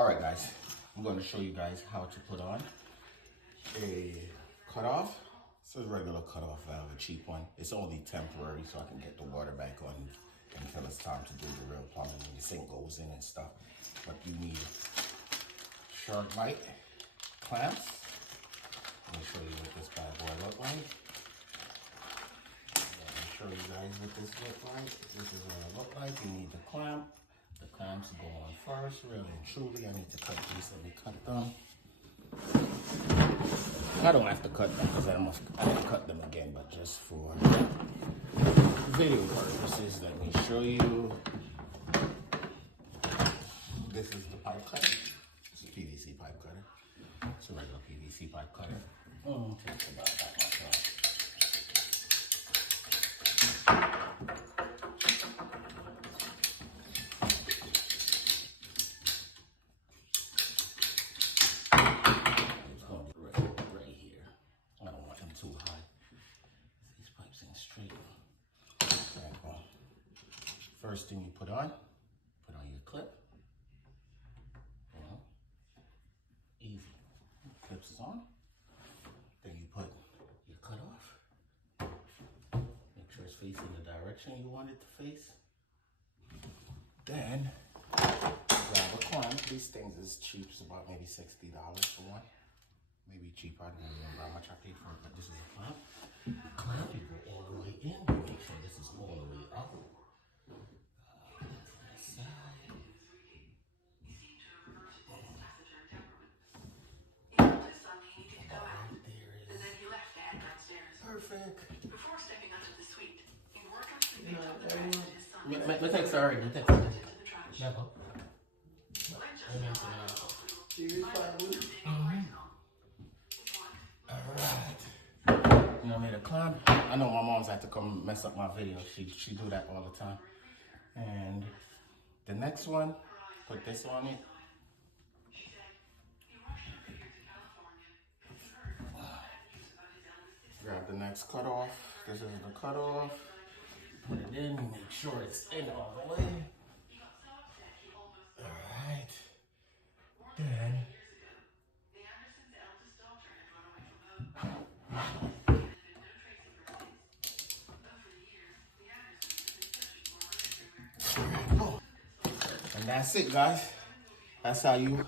Alright guys, I'm going to show you guys how to put on a cutoff. This is a regular cutoff valve, a cheap one. It's only temporary so I can get the water back on until it's time to do the real plumbing when the sink goes in and stuff. But you need shark bite clamps. Let me show you what this bad boy looks like. Let me show you guys what this looks like. This is what it looks like. You need the clamp. The clamps go on first, really and truly. I need to cut these. Let me cut them. I don't have to cut them because I have to cut them again, but just for video purposes, let me show you. This is the pipe cutter. It's a PVC pipe cutter. It's a regular PVC pipe cutter. Take the back myself. Too high. These pipes ain't straight. Right, well, first thing you put on your clip. You know, easy. Clips is on. Then you put your cut off. Make sure it's facing the direction you want it to face. Then grab a clamp. These things is cheap. It's about maybe $60 for one. Maybe cheaper, I don't remember how much I paid for it, but this is a clamp. The clamp, you go all the way in. Make sure this is all the way up. This side. Right there is perfect. Before stepping onto the suite, you work on sleeping on the bed to his son. Me text her already. Me text her. Never. Alright. You know, made a clamp. I know my mom's had to come mess up my video. She do that all the time. And the next one, put this on it. Grab the next cutoff. This is the cutoff. Put it in. Make sure it's in all the way. Alright. Then and that's it, guys. That's how you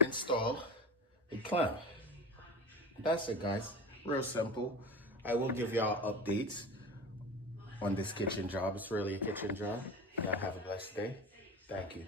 install a clamp. That's it, guys. Real simple. I will give y'all updates on this kitchen job. It's really a kitchen job. Y'all have a blessed day. Thank you.